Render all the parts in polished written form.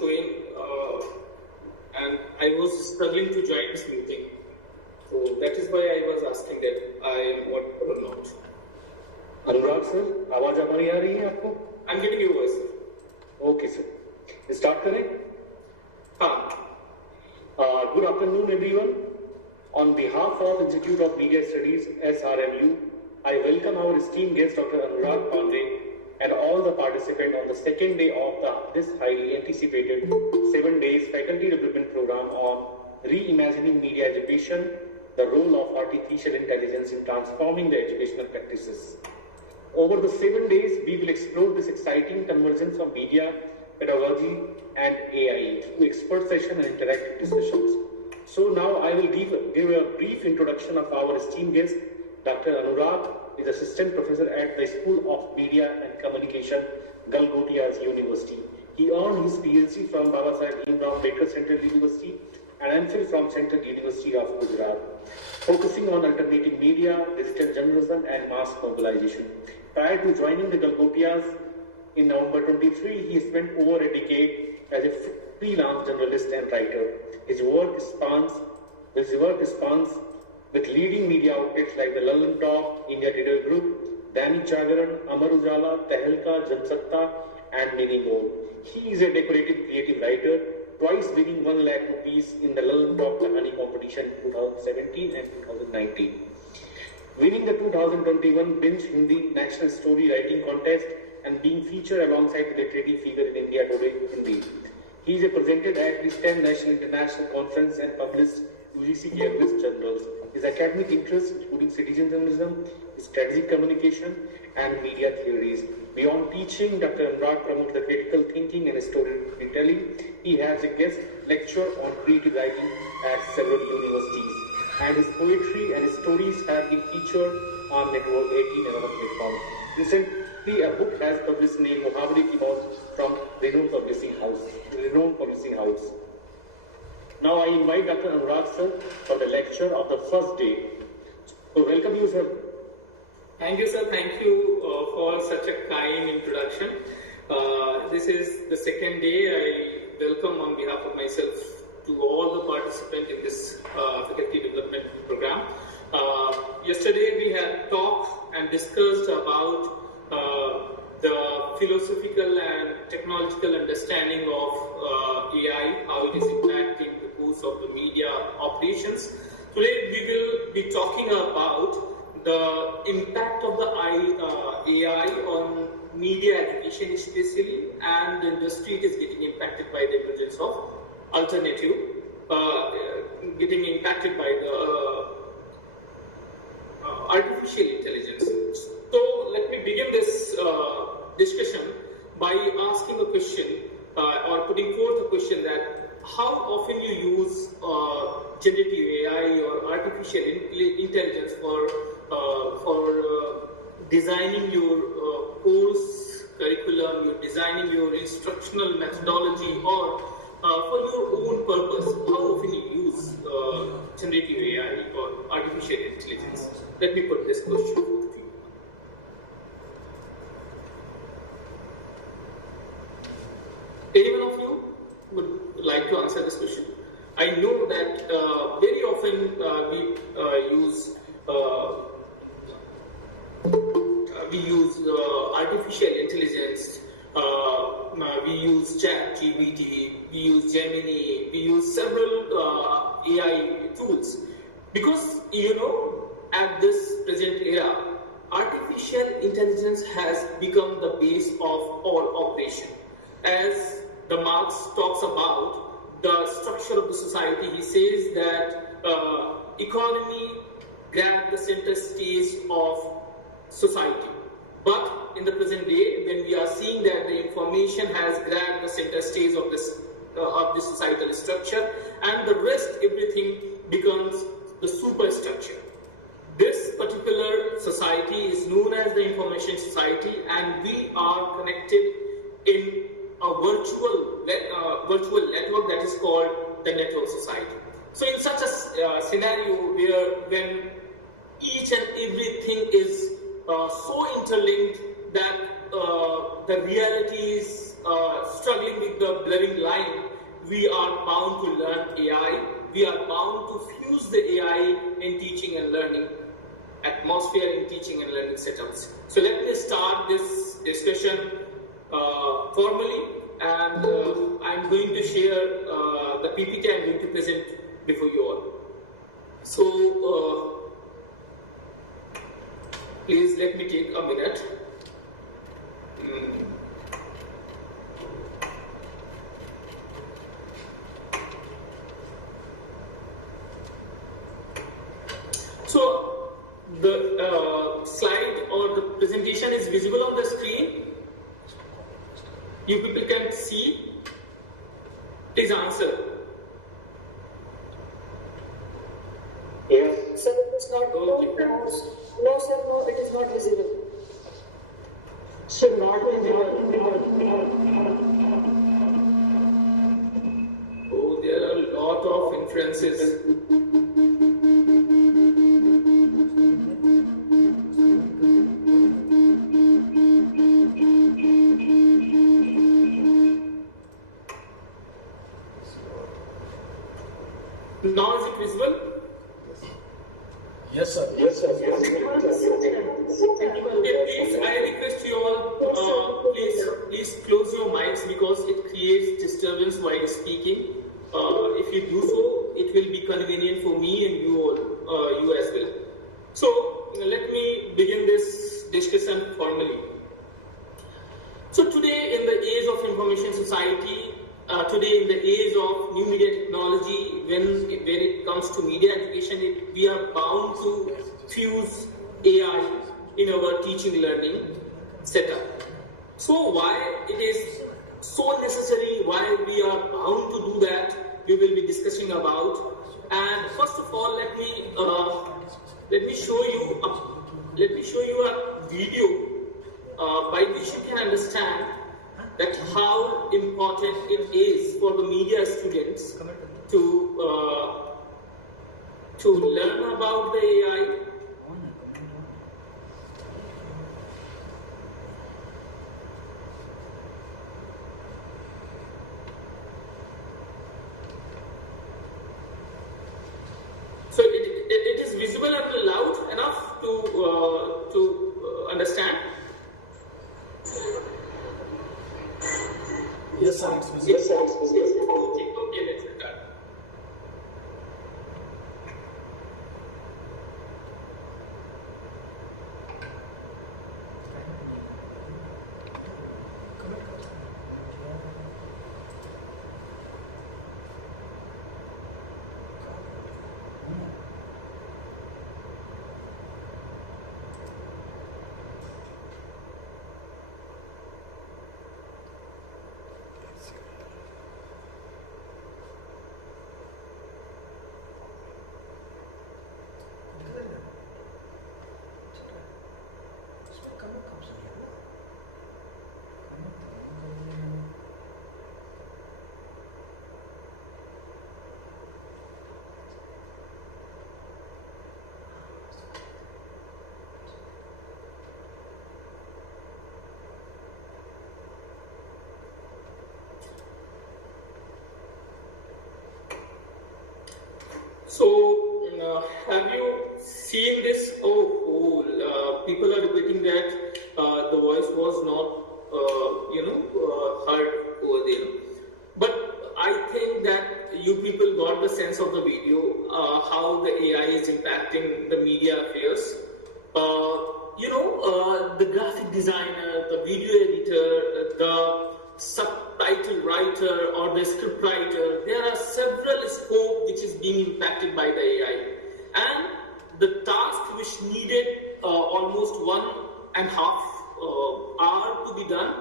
showing, and I was struggling to join this meeting. So that is why I was asking that I am audible or not. Anurag sir, आवाज हमारी आ रही है आपको? I'm getting your voice, sir. Okay, sir. Start करें? हाँ. Good afternoon, everyone. On behalf of Institute of Media Studies (SRMU), I welcome our esteemed guest, Dr. Anurag Pandey, and all the participants on the second day of this highly anticipated 7 days faculty development program on reimagining media education, the role of artificial intelligence in transforming the educational practices. Over the 7 days, we will explore this exciting convergence of media, pedagogy, and AI through expert sessions and interactive discussions. So now I will give a brief introduction of our esteemed guest. Dr. Anurag is Assistant Professor at the School of Media and Communication, Galgotias University. He earned his PhD from Babasaheb Bhimrao Ambedkar Central University and MPhil from Central University of Gujarat, focusing on alternative media, digital journalism, and mass mobilization. Prior to joining the Galgotias in November 23, he spent over a decade as a freelance journalist and writer. His work spans with leading media outlets like the London Talk, India Today Group, Dainik Jagaran, Amar Ujala, Tehelka, Jansatta, and many more. He is a decorated creative writer, twice winning 1 lakh rupees in the London Talk Kahani competition in 2017 and 2019. Winning the 2021 Binge Hindi National Story Writing Contest and being featured alongside the literary figure in India Today Hindi. He is presented at least 10 national international conferences and published UGC journalist journals. His academic interests, including citizen journalism, strategic communication, and media theories. Beyond teaching, Dr. Anurag promotes the critical thinking and storytelling. He has a guest lecture on creative writing at several universities, and his poetry and his stories have been featured on Network 18 and other platforms. Recently, a book has published named Muhavare Ki Maut from renowned publishing house. Now I invite Dr. Anurag sir for the lecture of the first day. So welcome you, sir. Thank you, sir. Thank you for such a kind introduction. This is the second day. I welcome on behalf of myself to all the participants in this faculty development program. Yesterday we had talked and discussed about the philosophical and technological understanding of AI, how it is impacting the course of the media operations. Today we will be talking about the impact of the AI on media education especially, and the industry is getting impacted by the emergence of alternative, getting impacted by the artificial intelligence. So let me begin this discussion by asking a question or putting forth a question that how often you use generative AI or artificial intelligence for designing your course curriculum, you're designing your instructional methodology, or for your own purpose. How often you use generative AI or artificial intelligence? Let me put this question to you. Any one of you would like to answer this question? I know that very often we use artificial intelligence. We use ChatGPT, we use Gemini, we use several AI tools, because at this present era, artificial intelligence has become the base of all operation. As the Marx talks about the structure of the society, he says that economy grabbed the center stage of society. But in the present day, when we are seeing that the information has grabbed the center stage of this societal structure, and the rest, everything becomes the superstructure. This particular society is known as the information society, and we are connected in a virtual network that is called the network society. So in such a scenario where when each and everything is so interlinked that the realities struggling with the blurring line, we are bound to learn AI. We are bound to fuse the AI in teaching and learning atmosphere in teaching and learning setups. So let me start this discussion formally, and I'm going to share the PPT I'm going to present before you all. So please let me take a minute. So the slide or the presentation is visible on the screen. You people can see. Please answer. Yes. Sir, it is not. Okay. No, sir, no, it is not visible. Sir, not visible. Oh, there are a lot of inferences. Now is it visible? Yes, sir. Yes, sir. Yes, sir. Okay, please, I request you all, please close your mics because it creates disturbance while speaking. If you do so, it will be convenient for me and you all, you as well. So let me begin this discussion formally. So today, in the age of information society, today in the age of new media technology, when it comes to media education, we are bound to fuse AI in our teaching learning setup. So why it is so necessary, why we are bound to do that, we will be discussing about. And first of all, let me show you a video by which you can understand that how important it is for the media students to learn about the AI. So it is visible and loud enough to understand. Yes, sir. It's visible. Yes, sir. Okay, let's start. So, have you seen this? People are repeating that the voice was not, heard over there. But I think that you people got the sense of the video, how the AI is impacting the media affairs. The graphic designer, the video editor, the subtitle writer or the script writer, there are several scope which is being impacted by the AI, and the task which needed almost 1.5 hour to be done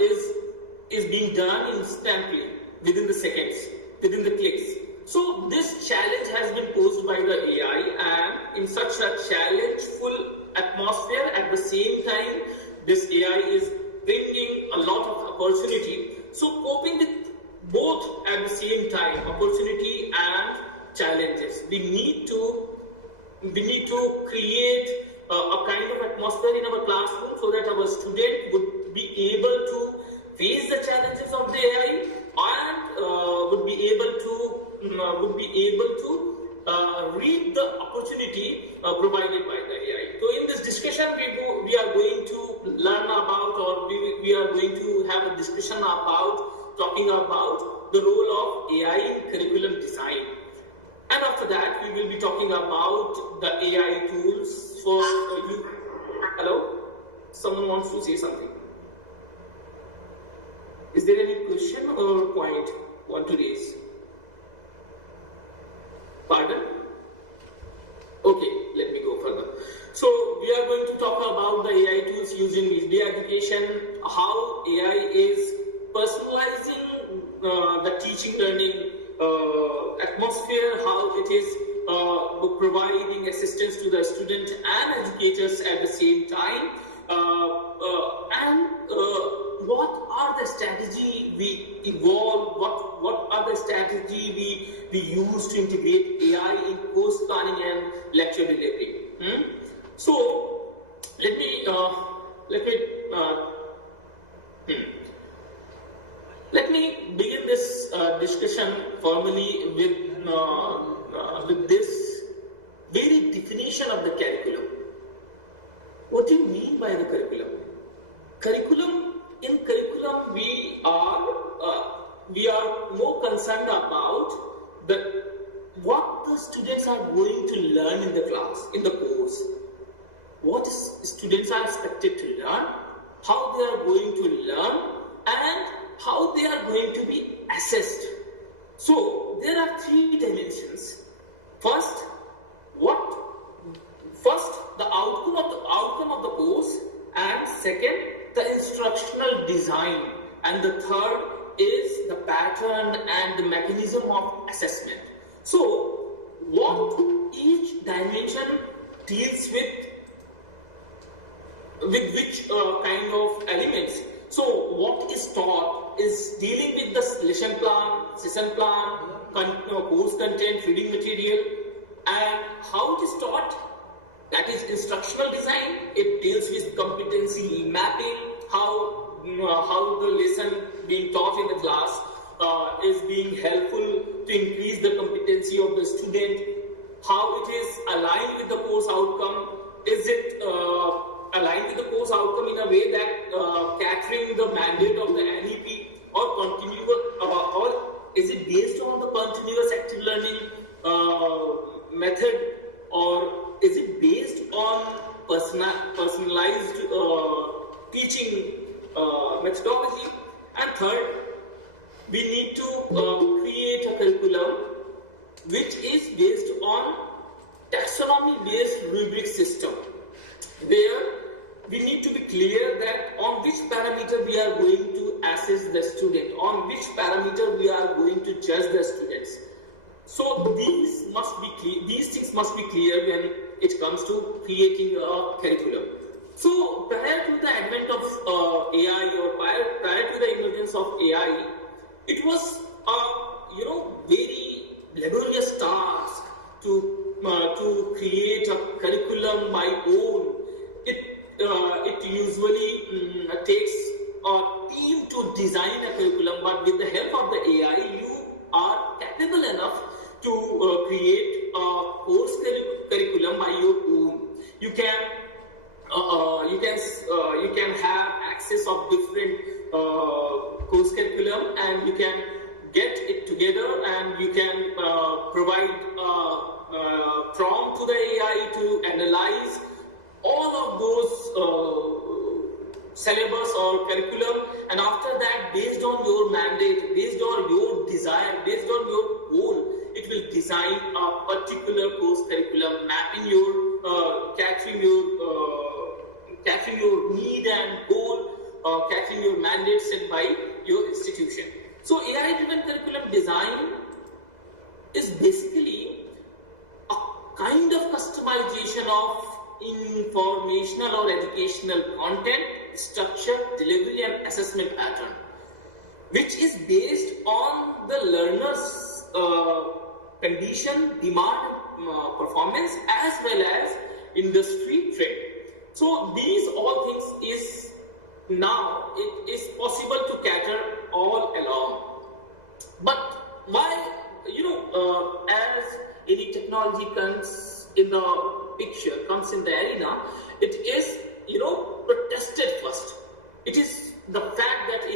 is being done instantly within the seconds, within the clicks. So this challenge has been posed by the AI, and in such a challengeful atmosphere, at the same time this AI is bringing a lot of opportunity. So coping with both at the same time, opportunity and challenges, we need to create a kind of atmosphere in our classroom so that our student would be able to face the provided by the AI. So in this discussion, we are going to learn about, or we are going to have a discussion about talking about the role of AI in curriculum design. And after that, we will be talking about the AI tools for you. Hello? Someone wants to say something. Is there any question or point want to raise? Pardon? Okay, let me go further. So we are going to talk about the AI tools used in media education, how AI is personalizing the teaching learning atmosphere, how it is providing assistance to the student and educators at the same time, and what are the strategy we evolve, what are the strategy we use to integrate AI in course planning and lecture delivery. So let me begin this discussion formally with this very definition of the curriculum. What do you mean by the curriculum? In curriculum, we are more concerned about what the students are going to learn in the class, in the course. What students are expected to learn, how they are going to learn, and how they are going to be assessed. So there are three dimensions. First, the outcome of the course, and second, the instructional design, and the third is the pattern and the mechanism of assessment. So what each dimension deals with which kind of elements. So what is taught is dealing with the lesson plan, session plan, course content, reading material, and how it is taught. That is instructional design. It deals with competency mapping, how the lesson being taught in the class is being helpful to increase the competency of the student, how it is aligned with the course outcome. Is it aligned with the course outcome in a way that capturing the mandate of the NEP, or is it based on the continuous active learning method, or is it based on personalized teaching methodology? And third, we need to create a curriculum which is based on taxonomy-based rubric system, where we need to be clear that on which parameter we are going to assess the student, on which parameter we are going to judge the students. So these things must be clear when it comes to creating a curriculum. So prior to the advent of AI, or prior to the emergence of AI, it was a very laborious task to create a curriculum by own. It usually takes a team to design a curriculum, but with the help of the AI, you are capable enough to create a course curriculum by your own. You can have access of different course curriculum, and you can get it together, and you can provide prompt to the AI to analyze all of those syllabus or curriculum, and after that, based on your mandate, based on your desire, based on your goal, it will design a particular course curriculum, mapping your catching your need and goal, catching your mandate set by your institution. So AI-driven curriculum design is basically a kind of customization of informational or educational content, structure, delivery, and assessment pattern, which is based on the learner's condition, demand, performance, as well as industry trend. So these all things is now it is possible to cater all along. But why, as any technology comes in the picture, comes in the arena, it is, protested first. It is the fact that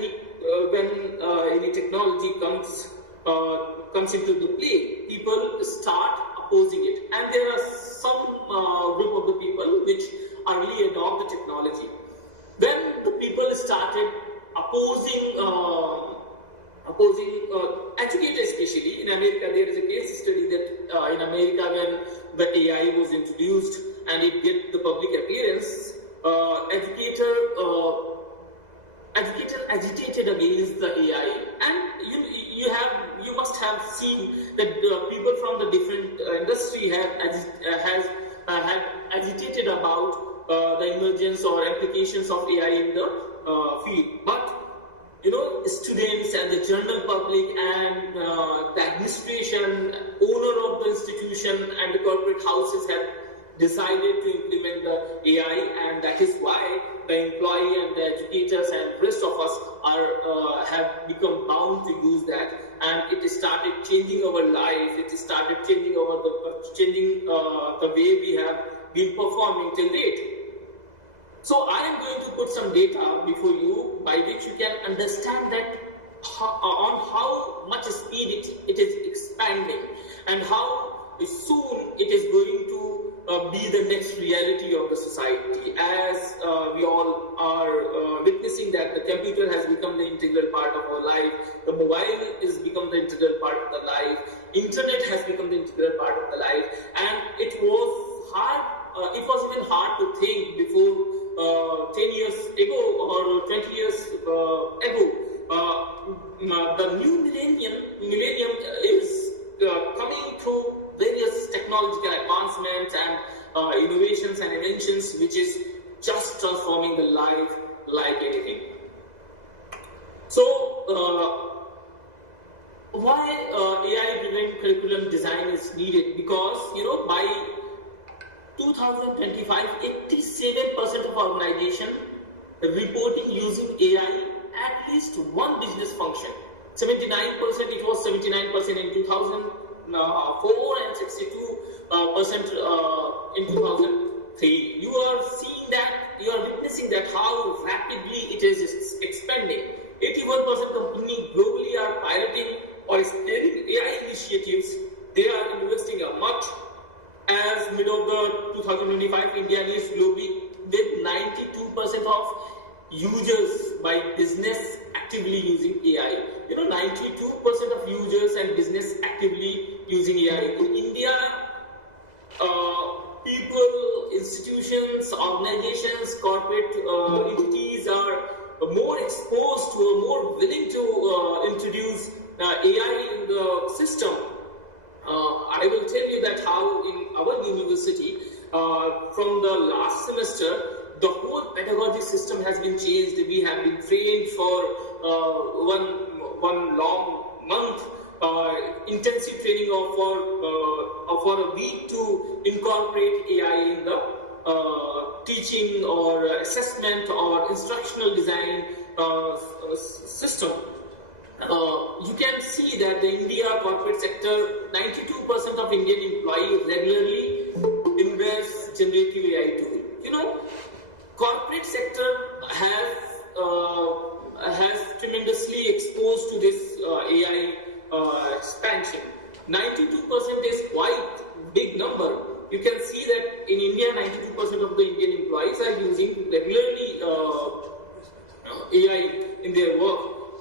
when any technology comes into the play, people start opposing it, and there are some group of the people which early adopt the technology. When the people started opposing educators, especially in America, there is a case study that in America, when the AI was introduced and it get the public appearance, educator agitated against the AI, and you must have seen that people from the different industry have agitated about the emergence or applications of AI in the field. But students and the general public and the administration, owner of the institution and the corporate houses have decided to implement the AI, and that is why the employee and the educators and rest of us have become bound to use that, and it started changing our life. It started changing the way we have been performing till date. So I am going to put some data before you by which you can understand that on how much speed it is expanding and how soon it is going to be the next reality of the society, as we all are witnessing that the computer has become the integral part of our life, the mobile has become the integral part of the life, internet has become the integral part of the life, and it was even hard to think before 10 years ago or 20 years ago. The new millennium is coming through various technological advancements and innovations and inventions, which is just transforming the life like anything. So, why AI-driven curriculum design is needed? Because by 2025, 87% of organizations reporting using AI at least one business function. 79%, it was 79% in 2004 and 62% in 2003. You are seeing that, you are witnessing that how rapidly it is expanding. 81% companies globally are piloting or scaling AI initiatives. They are investing a much. As mid of the 2025, India is globally with 92% of users by business actively using AI. 92% of users and business actively using AI. In India, people, institutions, organizations, corporate entities are more exposed to or more willing to introduce AI in the system. I will tell you that how in our university, from the last semester, the whole pedagogy system has been changed. We have been trained for one long month, intensive training for a week to incorporate AI in the teaching or assessment or instructional design system. You can see that the India corporate sector, 92% of Indian employees regularly invest generative AI tool. Corporate sector has tremendously exposed to this AI expansion. 92% is quite big number. You can see that in India, 92% of the Indian employees are using regularly AI in their work.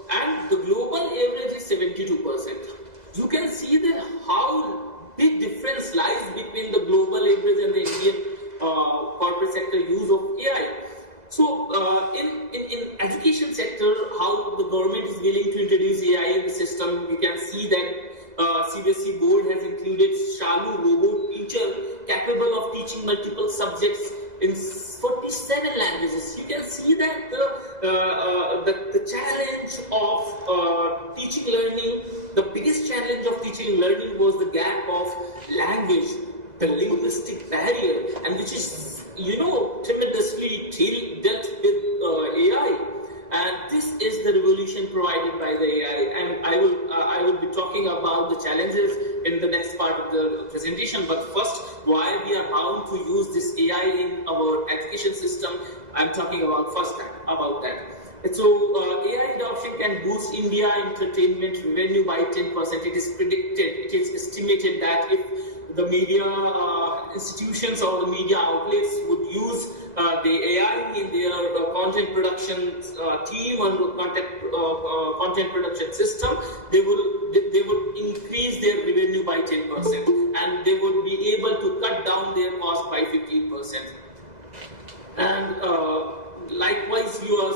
And the global average is 72%. You can see that how big difference lies between the global average and the Indian corporate sector use of AI. So, in education sector, how the government is willing to introduce AI in the system, you can see that CBSE board has included Shalu robot teacher capable of teaching multiple subjects in 47 languages. You can see that the challenge of teaching learning, the biggest challenge of teaching learning was the gap of language, the linguistic barrier, and which is tremendously dealt with AI. And this is the revolution provided by the AI, and I will be talking about the challenges in the next part of the presentation. But first, why we are bound to use this AI in our education system, I'm talking about first about that. So AI adoption can boost India entertainment revenue by 10%. It is predicted, it is estimated that if the media institutions or the media outlets would use the AI in their content production team and content production system, they would increase their revenue by 10%, and they would be able to cut down their cost by 15%. And likewise, you are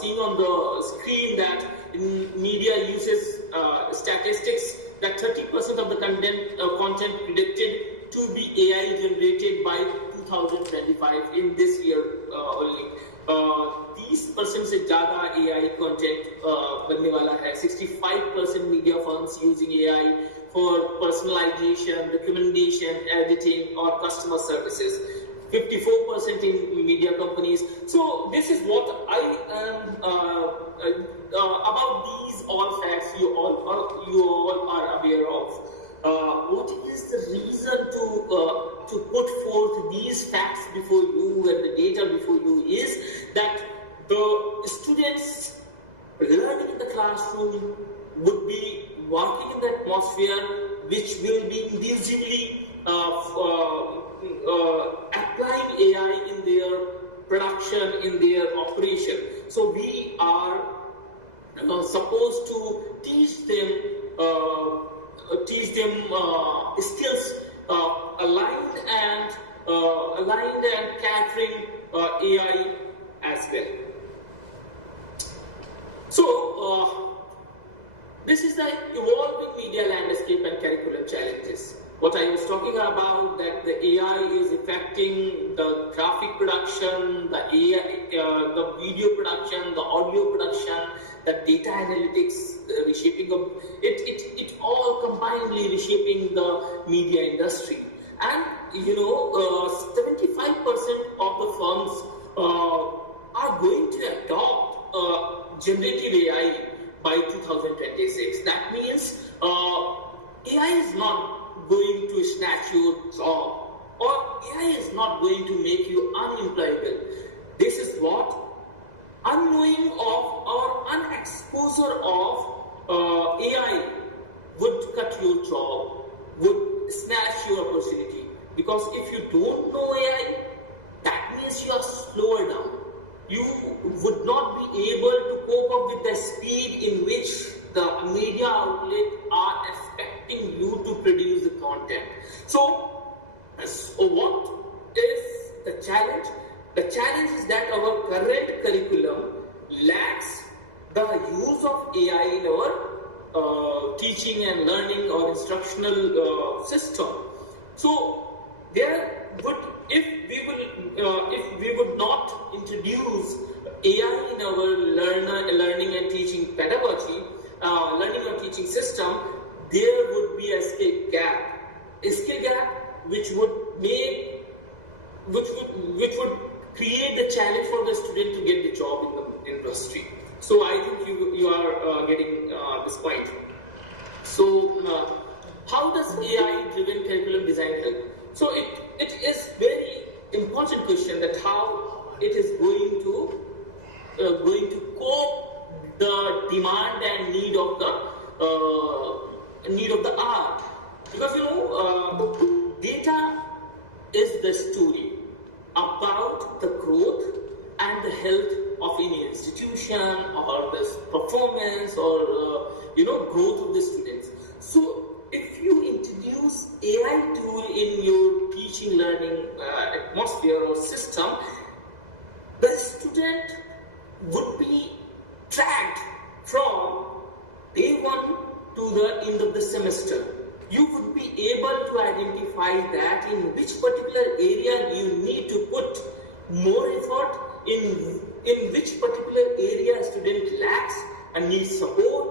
seeing on the screen that in media uses statistics that 30% of the content predicted to be AI generated by 2025 in this year only. 30% से ज़्यादा AI content बनने वाला है. 65% media firms using AI for personalization, recommendation, editing, or customer services. 54% in media companies. So this is what I am about these all facts you all are aware of. What is the reason to put forth these facts before you and the data before you is that the students learning in the classroom would be working in the atmosphere which will be invisibly applying AI in their production, in their operation. So we are supposed to teach them skills aligned and capturing AI as well. So this is the evolving media landscape and curriculum challenges. What I was talking about, that the AI is affecting the graphic production, the AI, the video production, the audio production, the data analytics, reshaping of it all combinedly reshaping the media industry. And 75% of the firms are going to adopt generative AI by 2026. That means AI is not going to snatch your job, or AI is not going to make you unemployable. This is what unknowing of or unexposure of AI would cut your job, would snatch your opportunity. Because if you don't know AI, that means you are slower down. You would not be able to cope up with the speed in which the media outlet are expecting you to produce the content. So what is the challenge? The challenge is that our current curriculum lacks the use of AI in our teaching and learning or instructional system. So there would, if we would not introduce AI in our learning and teaching pedagogy, learning or teaching system, there would be a skill gap which would create the challenge for the student to get the job in the industry. So I think you are getting this point. So how does AI-driven curriculum design help? So it is very important question that how it is going to cope the demand and need of the hour. Because data is the story about the growth and the health of any institution or the performance or growth of the students. So if you introduce AI tool in your teaching learning atmosphere or system, the student would be tracked from day one to the end of the semester. You would be able to identify that in which particular area you need to put more effort, in which particular area a student lacks and needs support,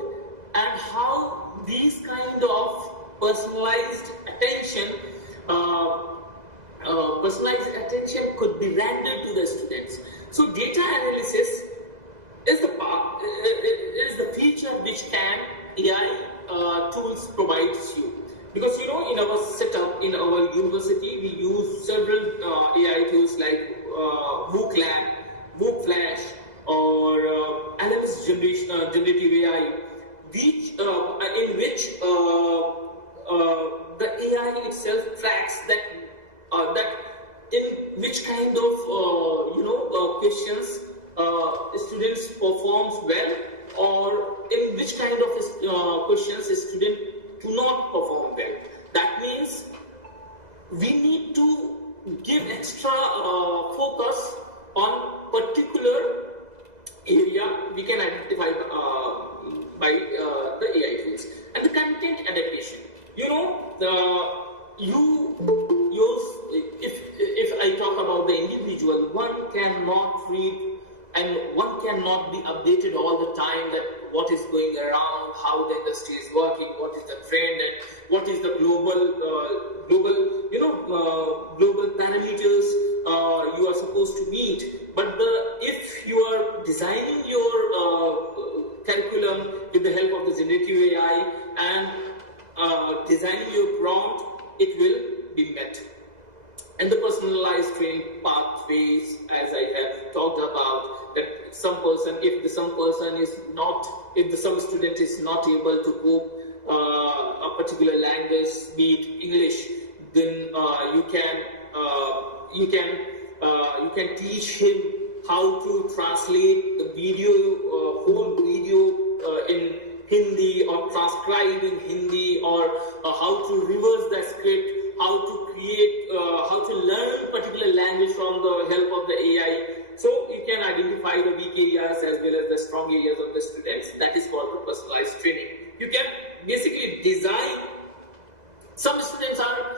and how these kind of personalized attention could be rendered to the students. So data analysis is the part it is the feature which can AI tools provides you. Because you know, in our setup, in our university, we use several AI tools like MOOC Lab, MOOC Flash, or LMS generative AI, which in which the AI itself tracks that in which kind of questions students performs well, or in which kind of questions a student do not perform well. That means we need to give extra focus on particular area we can identify by the AI tools. And the content adaptation. You know, if I talk about the individual, one cannot read and one cannot be updated all the time that what is going around, how the industry is working, what is the trend, and what is the global parameters you are supposed to meet. But if you are designing your curriculum with the help of the generative AI and designing your prompt, it will be met. And the personalized training pathways, as I have talked about, that some student is not able to cope a particular language, be it English, then you can teach him how to translate the video, whole video in Hindi, or transcribe in Hindi, or how to reverse the script, how to create, how to learn particular language from the help of the AI. So you can identify the weak areas as well as the strong areas of the students. That is called the personalized training. You can basically design. Some students are,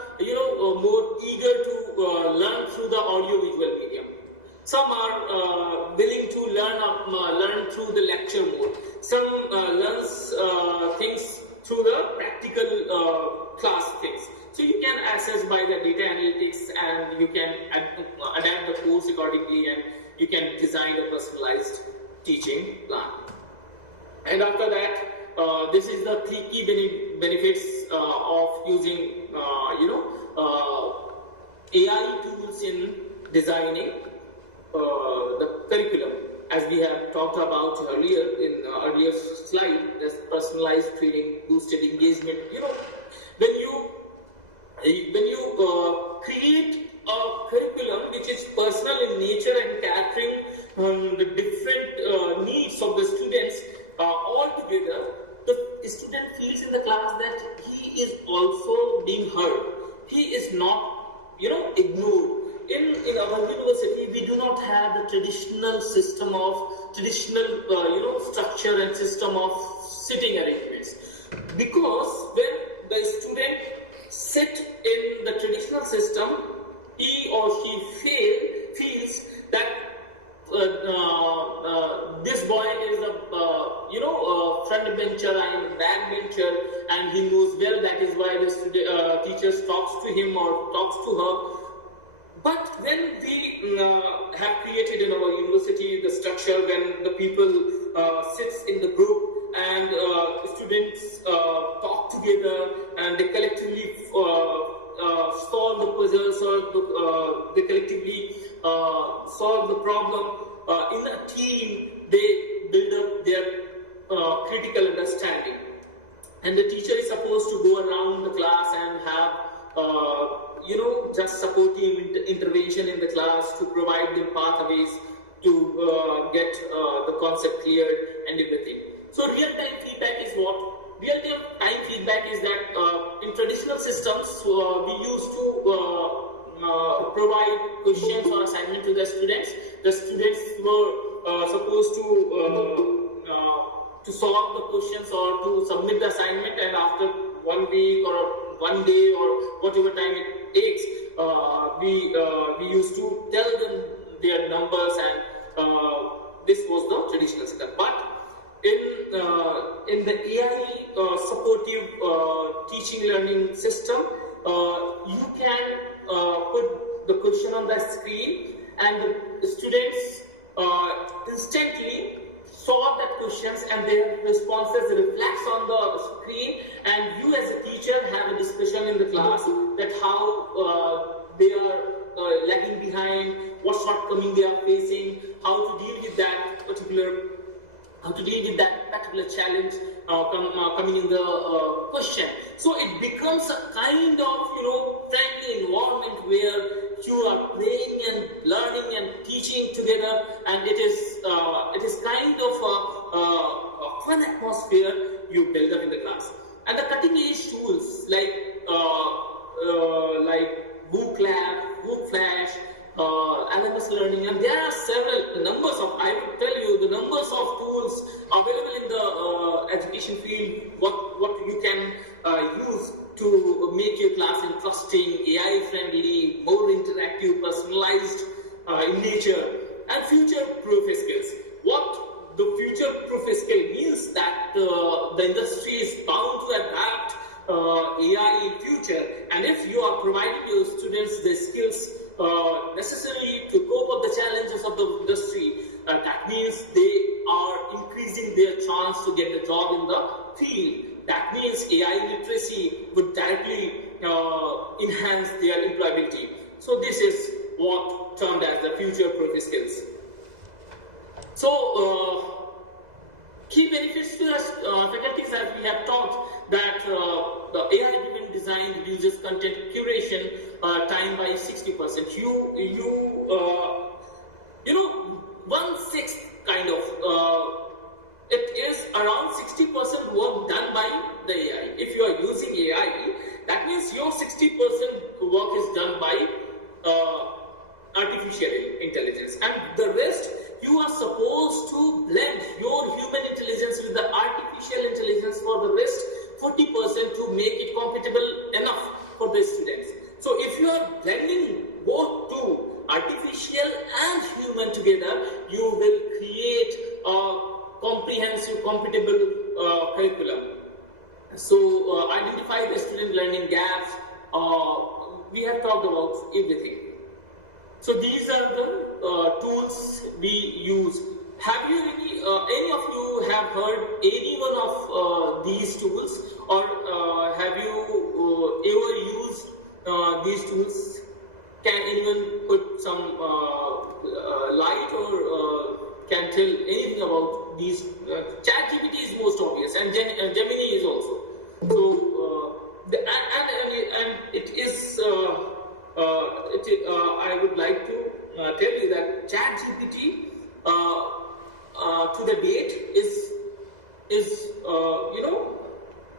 more eager to learn through the audio-visual medium. Some are willing to learn through the lecture mode. Some learns things through the practical class things. So you can access by the data analytics, and you can adapt the course accordingly, and you can design a personalized teaching plan. And after that, this is the three key benefits of using AI tools in designing the curriculum. As we have talked about earlier in earlier slide, there's personalized training, boosted engagement. When you create a curriculum which is personal in nature and catering the different needs of the students all together, the student feels in the class that he is also being heard. He is not, ignored. In our university, we do not have the traditional structure and system of sitting arrangements, because when the student sit in the traditional system, he or she feels that this boy is a front bencher, I am a back bencher, and he knows well. That is why the teacher talks to him or talks to her. But when we have created in our university the structure when the people sits in the group and students talk together and they collectively solve the puzzles, or they collectively solve the problem in a team, they build up their critical understanding. And the teacher is supposed to go around the class and have just supportive intervention in the class to provide them pathways to get the concept cleared and everything. So real-time feedback is what? Real-time feedback is that in traditional systems, we used to provide questions or assignment to the students. The students were supposed to solve the questions or to submit the assignment, and after 1 week or 1 day or whatever time it takes, we used to tell them their numbers, and this was the traditional setup. But in the AI supportive teaching learning system, you can put the question on the screen, and the students instantly solve that and their responses reflects on the screen, and you as a teacher have a discussion in the class that how they are lagging behind, what shortcoming they are facing, how to deal with that particular challenge coming in the question. So it becomes a kind of friendly environment where you are playing and learning and teaching together, and it is kind of a fun atmosphere you build up in the class. And the cutting edge tools like Book Lab, Book Flash, LMS learning, and there are several numbers of, I will tell you the numbers of tools available in the education field, what you can use to make your class interesting, AI friendly, more interactive, personalized in nature, and future proof skills. What the future proof skill means that the industry is bound to adapt AI in future, and if you are providing your students the skills necessary to cope up the challenges of the industry, that means they are increasing their chance to get the job in the field. That means AI literacy would directly enhance their employability. So this is what termed as the future proof skills. So key benefits to the faculties, as we have talked, that the AI-driven design reduces content curation time by 60%. One-sixth kind of, it is around 60% work done by the AI. If you are using AI, that means your 60% work is done by artificial intelligence, and the rest you are supposed to blend your human intelligence with the artificial intelligence for the rest 40% to make it compatible enough for the students. So if you are blending both two, artificial and human together, you will create a comprehensive, compatible curriculum. So identify the student learning gaps. We have talked about everything. So these are the tools we use. Have you any of you have heard any one of these tools, or have you ever used these tools? Can anyone put some light or can tell anything about these? ChatGPT is most obvious, and Gemini is also. So and it is. I would like to tell you that ChatGPT to the date is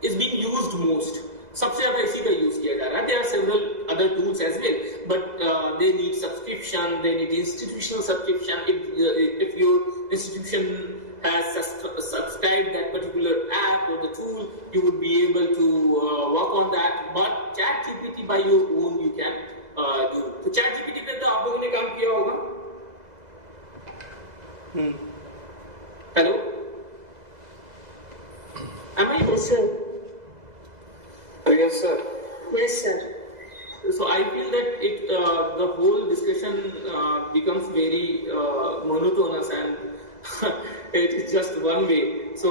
being used most. सबसे ज़्यादा इसी का use किया जा रहा है. There are several other tools as well, but they need subscription. They need institutional subscription. If your institution has subscribed that particular app or the tool, you would be able to work on that. But ChatGPT by your own you can do. तो ChatGPT पे तो आप लोगों ने काम किया होगा. Hello? Am I? Yes, sir. Yes, sir. Yes, sir. So I feel that the whole discussion becomes very monotonous, and it is just one way. So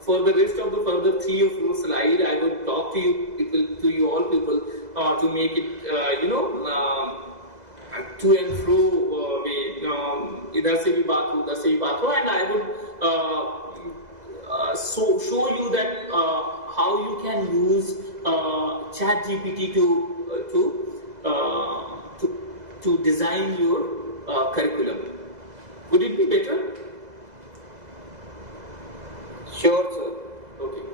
for the rest of the further 3 or 4 slides, I would talk to you all people to make it to and fro way. इधर से भी बात हो, उधर से भी बात हो, and I would show you that how you can use ChatGPT to design your curriculum. Would it be better? Sure, sir. Okay.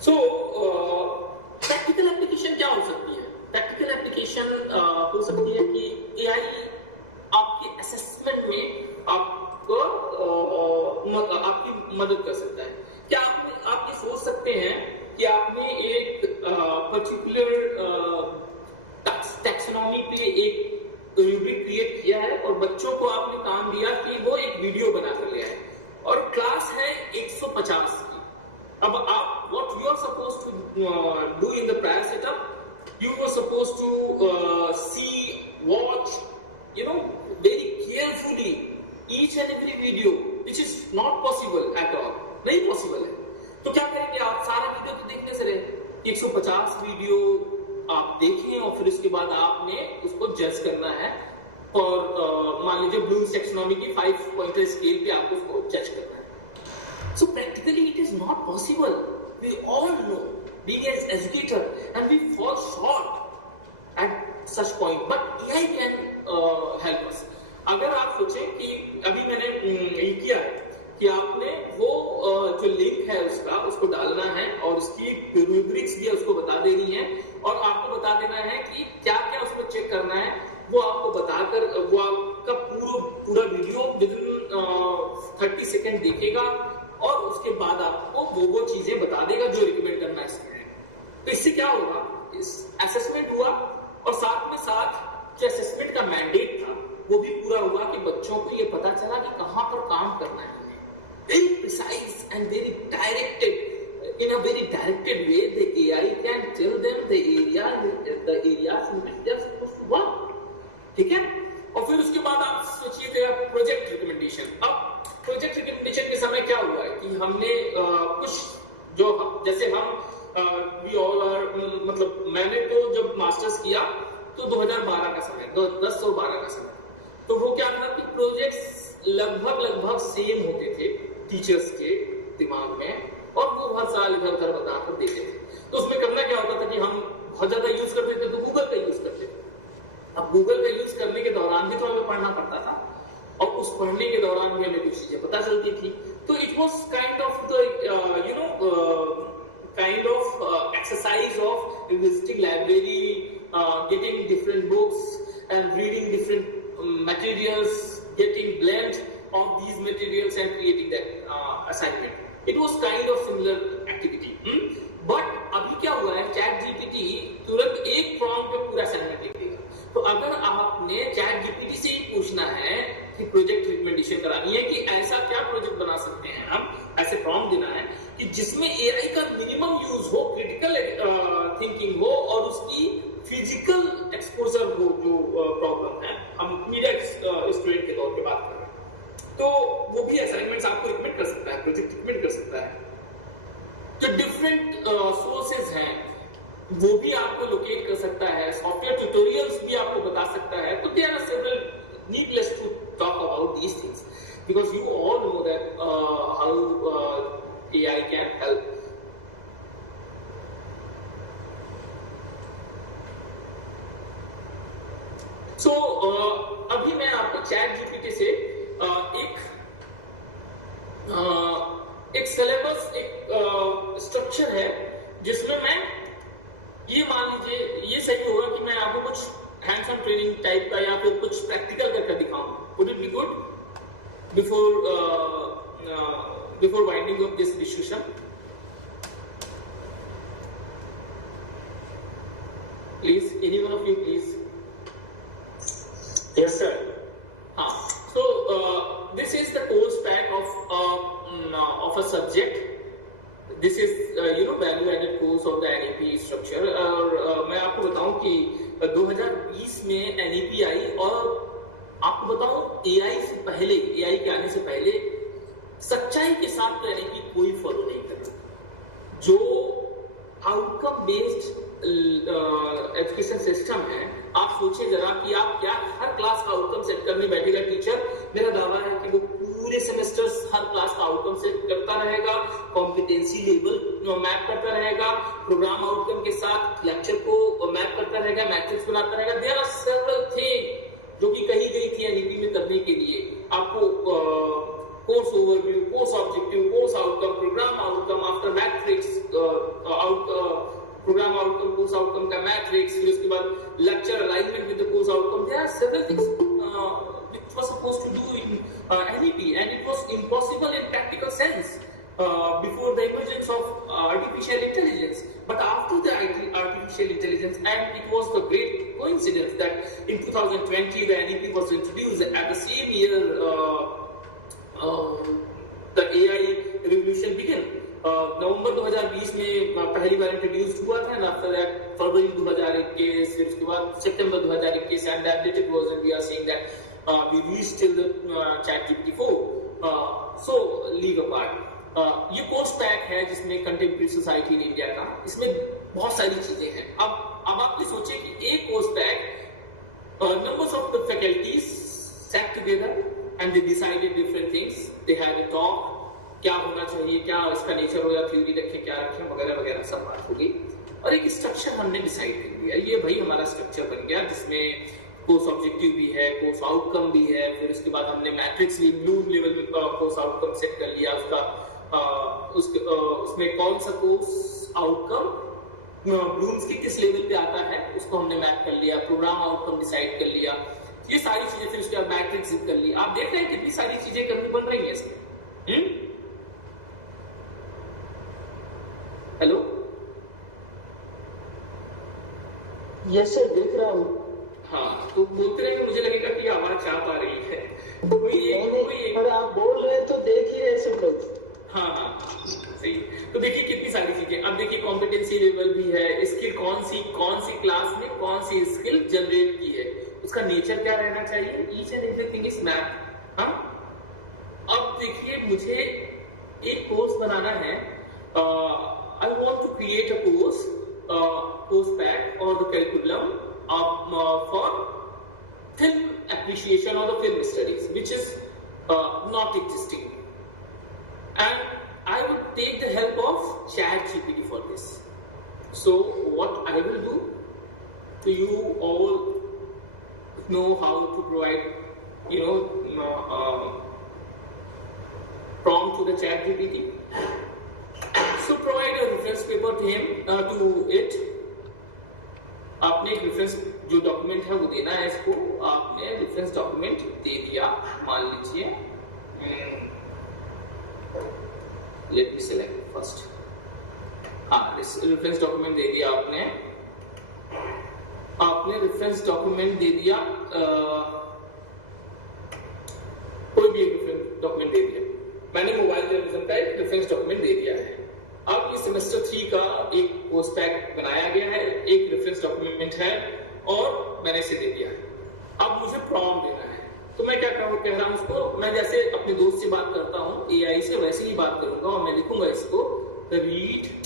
So practical application क्या हो सकती है? Practical application हो सकती है कि AI आपके assessment में आपकी मदद कर सकता है. क्या आप ये सोच सकते हैं कि आपने एक पर्टिकुलर टैक्सोनॉमी पे एक रूब्रिक क्रिएट किया है और बच्चों को आपने काम दिया कि वो एक वीडियो बना कर ले आए और क्लास है 150 की. अब आप what you are supposed to do in the prior setup, you were supposed to see video which is not possible at all, नहीं पॉसिबल है। तो क्या करेंगे आप, सारा वीडियो तो देखने से रहे, 150 वीडियो आप देखें और फिर उसके बाद आपने उसको जज करना है और मान लीजिए ब्लूम्स टैक्सोनॉमी की 5 पॉइंटर स्केल पे आपको उसको जज करना है। So practically it is not possible, we all know, being as educator, and we fall short at such point, but AI can help us. अगर आप सोचें कि अभी मैंने ये किया है कि आपने वो जो लिंक है उसको डालना है और उसकी रूब्रिक्स भी उसको बता देनी है और आपको बता देना है कि क्या क्या उसमें चेक करना है, वो आपको बताकर वो आपका पूरा वीडियो विद इन 30 सेकेंड देखेगा और उसके बाद आपको वो चीजें बता देगा जो रिकमेंड करना है। तो इससे क्या होगा, इस असेसमेंट हुआ और साथ में साथ जो असेसमेंट का मैंडेट था वो भी पूरा हुआ कि बच्चों को ये पता चला कि कहां पर काम करना है। Very precise and very directed, in a very directed way, the AI can tell them the areas in which they are supposed to work. ठीक है, और फिर उसके बाद आप सोचिए प्रोजेक्ट रिकमेंडेशन। अब प्रोजेक्ट रिकमेंडेशन के समय क्या हुआ है कि हमने कुछ जो जैसे हम वी ऑल आर, मतलब मैंने तो जब मास्टर्स किया तो 2012 का समय, 10 और 12 का समय, तो वो क्या था कि प्रोजेक्ट्स लगभग सेम होते थे टीचर्स के दिमाग में और वो हर साल इधर उधर बताकर देते थे। तो उसमें करना क्या होता था कि हम बहुत ज्यादा यूज करते थे तो गूगल का यूज करते थे। अब गूगल का यूज करने के दौरान भी तो हमें पढ़ना पड़ता था और उस पढ़ने के दौरान भी हमें कुछ चीजें पता चलती थी। तो it was kind of the kind of exercise of visiting library, getting different books and reading different materials, getting blend of these materials and creating that assignment. It was kind of similar activity. But अभी क्या हुआ है, chat GPT तुरंत एक prompt पे पूरा assignment लिख देगा। तो अगर आपने चैट जीपीटी से ही पूछना है कि प्रोजेक्ट रिकमेंडेशन करानी है कि ऐसा क्या प्रोजेक्ट बना सकते हैं हम, ऐसे प्रॉम्प्ट देना है कि जिसमें एआई का मिनिमम यूज हो, क्रिटिकल थिंकिंग हो और उसकी फिजिकल एक्सपोजर हो, जो प्रॉब्लम है, हम मीडिया स्टूडेंट के तौर पे बात कर रहे हैं, तो वो भी असाइनमेंट्स आपको रिकमेंड कर सकता है, प्रोजेक्ट रिकमेंड कर सकता है। जो डिफरेंट सोर्सेज हैं वो भी आपको लोकेट कर सकता है, सॉफ्टवेयर ट्यूटोरियल्स भी आपको बता सकता है। तो there are several, needless to talk about these things because you all know that how AI can help. So अभी मैं आपको चैट जीपीटी से एक सिलेबस, एक स्ट्रक्चर है जिसमें मैं ये मान लीजिए ये सही होगा कि मैं आपको कुछ हैंड्स ऑन ट्रेनिंग टाइप का या फिर कुछ प्रैक्टिकल करके दिखाऊं। Would it be good before winding up this discussion? Please, any one of you, please. Yes, sir. So this is the course pack of a subject. This is value added course of the NEP structure. और मैं आपको बताऊं कि 2020 में NEP आई और आपको बताऊं AI से पहले, AI के आने से पहले सच्चाई के साथ तो NEP कोई फॉलो नहीं करता। जो आउटकम बेस्ड एजुकेशन सिस्टम है, आप सोचिए जरा कि आप क्या हर क्लास का आउटकम सेट करने बैठेगा टीचर, मेरा दावा है कि वो पूरे सेमेस्टर हर क्लास का आउटकम सेट करता रहेगा, कॉम्पिटेंसी लेवल मैप करता रहेगा, प्रोग्राम आउटकम के साथ लेक्चर को मैप करता रहेगा, मैट्रिक्स बनाता रहेगा। देयर आर सेवरल थिंग्स जो कि कही गई थी एनईपी में करने के लिए। आपको course overview, course objective, course outcome, programme outcome, after matrix, programme outcome, course outcome का मैट्रिक्स, फिर उसके बाद lecture alignment with the course outcome. There are several things which was supposed to do in NEP, and it was impossible in practical sense before the emergence of artificial intelligence. But after the artificial intelligence, and it was the great coincidence that in 2020 the NEP was introduced. At the same year the AI revolution began. नवंबर 2020 में पहली बार introduce हुआ था, and after that फरवरी 2021, फिर उसके बाद सितंबर 2021, and the updated version we are seeing that we reached till the ChatGPT 4. So leave apart, ये post pack है जिसमें कंटेम्प्रेरी सोसाइटी इन इंडिया का, इसमें बहुत सारी चीजें हैं। अब आप ये सोचिए कि एक post pack, numbers of the faculties sat together and they decided different things, they had a talk, क्या होना चाहिए, क्या इसका नेचर हो या थ्योरी रखें, क्या रखें, वगैरह वगैरह सब बात होगी, और एक स्ट्रक्चर हमने डिसाइड कर लिया। ये भाई हमारा स्ट्रक्चर बन गया, जिसमें कोर्स ऑब्जेक्टिव भी है, कोर्स आउटकम भी है, फिर उसके बाद हमने मैट्रिक्स भी ब्लू लेवल में कोर्स आउटकम सेट कर लिया, उसमें कौन सा कोर्स आउटकम ब्लूम्स के किस लेवल पे आता है उसको हमने मैप कर लिया, प्रोग्राम आउटकम डिसाइड कर लिया, ये सारी चीजें, फिर उसके बाद मैट्रिक्स कर ली। आप देख रहे हैं कितनी सारी चीजें करनी बन रही हैं इसमें। हेलो, यस सर, देख रहा हूँ। हाँ, तो बोलते रहे, मुझे लगेगा कि आवाज आ पा रही है, कोई एक पर आप बोल रहे हैं तो देख ही रहे सब लोग। हाँ सही। तो देखिए कितनी सारी चीजें। अब देखिए कॉम्पिटेंसी लेवल भी है, स्किल कौन सी क्लास में कौन सी स्किल जनरेट की है, उसका नेचर क्या रहना चाहिए, each and everything is map. हाँ, अब देखिए मुझे एक कोर्स बनाना है, I want to create a course pack और the curriculum for film appreciation और the film studies which is not existing, and I would take the help of ChatGPT for this. So what I will do, so you all know how to provide, prompt to the ChatGPT. So provide a reference paper to him, to it. आपने एक reference जो document है वो देना है इसको, आपने reference document दे दिया, मान लीजिए let me select first, reference document दे दिया आपने रेफरेंस डॉक्यूमेंट दे दिया, कोई भी एक रेफरेंस डॉक्यूमेंट दे दिया, मैंने मोबाइल जर्नलिज्म का एक रेफरेंस डॉक्यूमेंट दे दिया है। अब ये सेमेस्टर 3 का एक कोर्स पैक बनाया गया है, एक रेफरेंस डॉक्यूमेंट है और मैंने इसे दे दिया है। अब मुझे प्रॉम्प्ट देना है, तो मैं क्या कह रहा हूं उसको, मैं जैसे अपने दोस्त से बात करता हूं एआई से, वैसे ही बात करूंगा और मैं लिखूंगा इसको रीड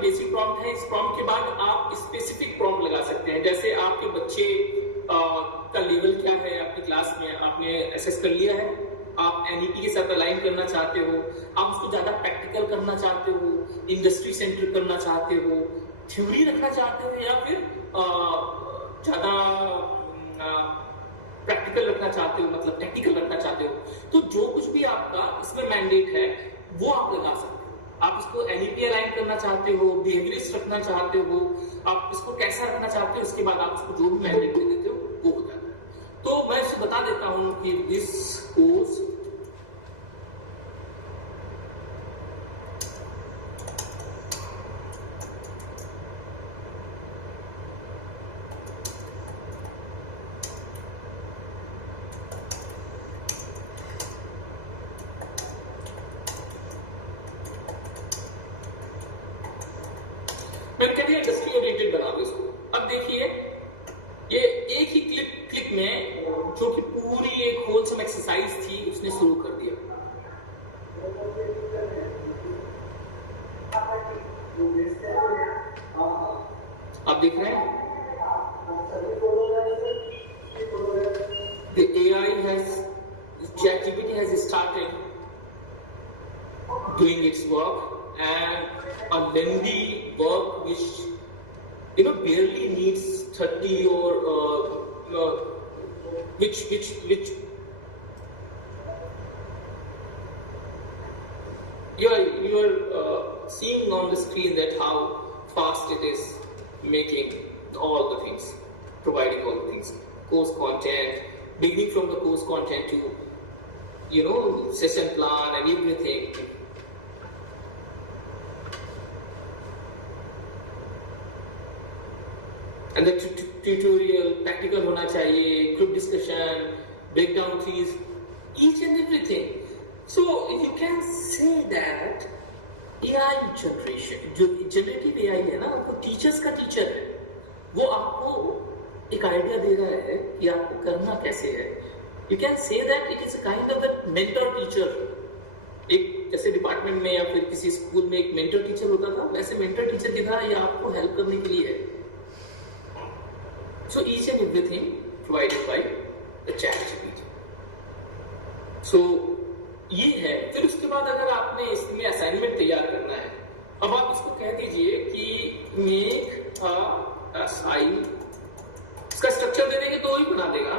बेसिक प्रॉम्प्ट है। इस प्रॉम्प्ट के बाद आप स्पेसिफिक प्रॉम्प्ट लगा सकते हैं, जैसे आपके बच्चे का लेवल क्या है आपकी क्लास में, आपने एसेस कर लिया है, आप एनईटी के साथ अलाइन करना चाहते हो, आप उसको ज्यादा प्रैक्टिकल करना चाहते हो, इंडस्ट्री सेंट्रिक करना चाहते हो, थ्योरी रखना चाहते हो, या फिर ज्यादा प्रैक्टिकल रखना चाहते हो, मतलब टेक्निकल रखना चाहते हो, तो जो कुछ भी आपका इसमें मैंडेट है वो आप लगा सकते हो। आप इसको एनईपी अलाइन करना चाहते हो, बिहेवियरिस्ट रखना चाहते हो, आप इसको कैसा रखना चाहते हो, उसके बाद आप इसको जो भी मैंडेट दे देते हो वो हो जाता है। तो मैं इसे बता देता हूं कि दिस कोर्स मैंने कह दिया इंडस्ट्री ओरिएंटेड बना दो इसको। अब देखिए ये एक ही क्लिक में जो कि पूरी एक होलसम एक्सरसाइज थी उसने शुरू कर दिया। आप देख रहे हैं the AI has ChatGPT has started doing its work, and a lengthy work which barely needs 30 or which you are seeing on the screen that how fast it is making all the things, providing all the things, course content, beginning from the course content to session plan and everything. And the tutorial, practical होना चाहिए, group discussion, breakdown trees, each and everything. So you can say that AI generation, जो generative AI है ना, वो teachers का teacher है. वो आपको एक आइडिया दे रहा है कि आपको करना कैसे है. You can say that it is a kind of the mentor teacher. एक जैसे डिपार्टमेंट में या फिर किसी स्कूल में एक मेंटर टीचर होता था, वैसे मेंटर टीचर की तरह ये आपको हेल्प करने के लिए है. So each and everything provided by the ChatGPT. So ये है. फिर उसके बाद अगर आपने इसमें असाइनमेंट तैयार करना है, अब आप इसको कह दीजिए कि मेक अ असाइन, इसका स्ट्रक्चर दे देंगे तो ही बना देगा.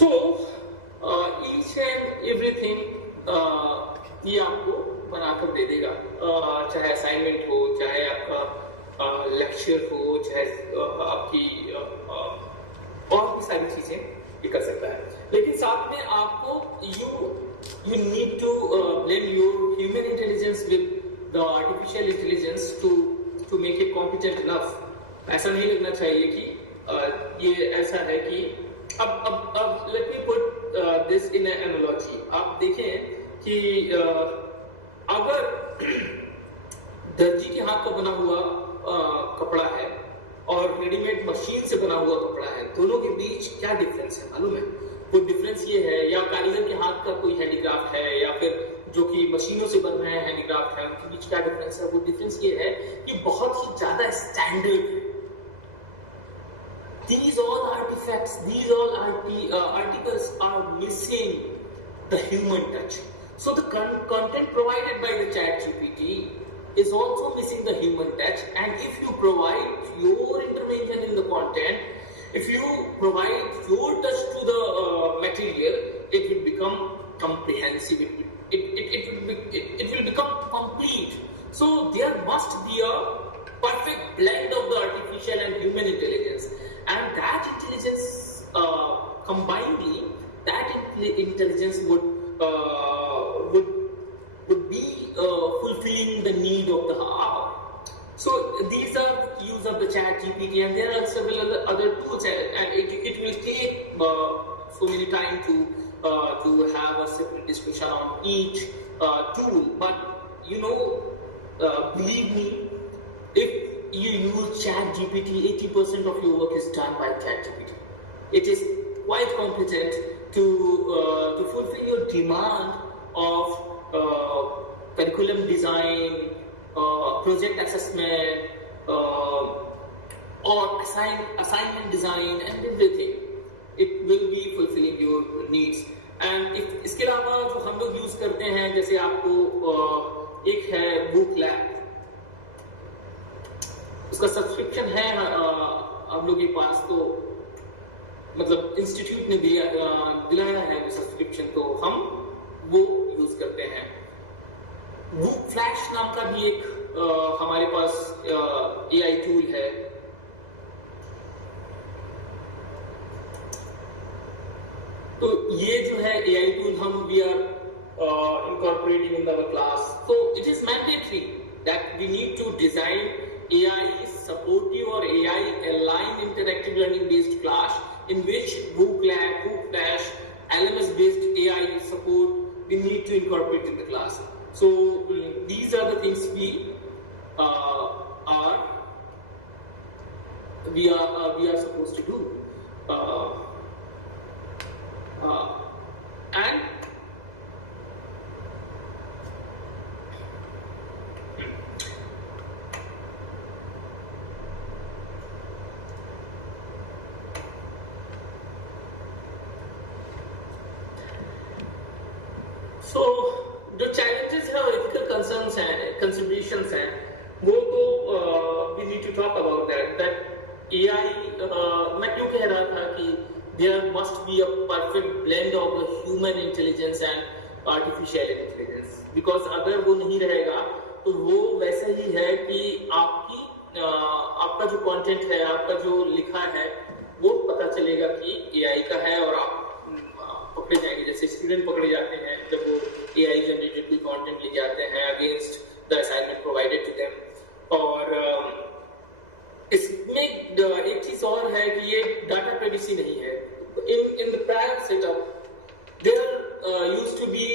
So each and everything ये आपको बनाकर दे देगा, चाहे असाइनमेंट हो, चाहे आपका लेक्चर हो, चाहे आपकी और भी सारी चीजें ये कर सकता है. लेकिन साथ में आपको you need to blend your human intelligence with the artificial intelligence to make it competent enough. ऐसा नहीं लगना चाहिए कि ये ऐसा है कि अब let me put this in an analogy. आप देखें कि अगर दर्जी के हाथ का बना हुआ कपड़ा है और रेडीमेड मशीन से बना हुआ कपड़ा है, दोनों के बीच क्या डिफरेंस है मालूम है? वो डिफरेंस ये है, या कारीगर के हाथ का कोई हैंडीक्राफ्ट है या फिर जो कि मशीनों से बन रहे हैं हैंडीक्राफ्ट है, उनके बीच क्या डिफरेंस है? वो डिफरेंस ये है कि बहुत ही ज्यादा स्टैंडर्ड है. These all artifacts, these all articles are missing the human touch. So the content provided by the ChatGPT is also missing the human touch. And if you provide your intervention in the content, if you provide your touch to the material, it will become comprehensive. It will become complete. So there must be a perfect blend of the artificial and human intelligence. And that intelligence, combinedly, that intelligence would be fulfilling the need of the hour. So these are use of the ChatGPT, and there are several other tools, and it will take so many time to have a separate discussion on each tool. But believe me, if you use ChatGPT, 80% of your work is done by ChatGPT. It is quite competent to fulfill your demand of curriculum design, project assessment, or assignment design and everything. It will be fulfilling your needs. And इसके अलावा जो हम लोग use करते हैं, जैसे आपको एक है बुक लैब, उसका सब्सक्रिप्शन है हम लोग के पास, तो मतलब इंस्टीट्यूट ने दिलाया है वो सब्सक्रिप्शन, तो हम वो यूज करते हैं. बुक फ्लैश नाम का भी एक हमारे पास AI टूल है. ये जो है AI tool हम we are incorporating in our class. So it is mandatory that we need to design AI supportive or AI aligned interactive learning based class in which Book Lab, Book Flash, LMS based AI support we need to incorporate in the class. So these are the things we are supposed to do. And so जो challenges है और ethical concerns हैं, considerations हैं, वो तो we need to talk about that AI मैं क्यों कह रहा था कि there must be a perfect blend of the human intelligence and artificial intelligence, because अगर वो नहीं रहेगा तो वो वैसा ही है कि आपका जो कंटेंट है, आपका जो लिखा है, वो पता चलेगा कि AI का है और आप पकड़े जाएंगे, जैसे स्टूडेंट पकड़े जाते हैं जब वो AI जनरेटेड कोई कंटेंट लेके आते हैं against the assignment provided to them. और इसमें एक चीज और है कि ये डाटा प्राइवेसी नहीं है। In the prior setup, there used to be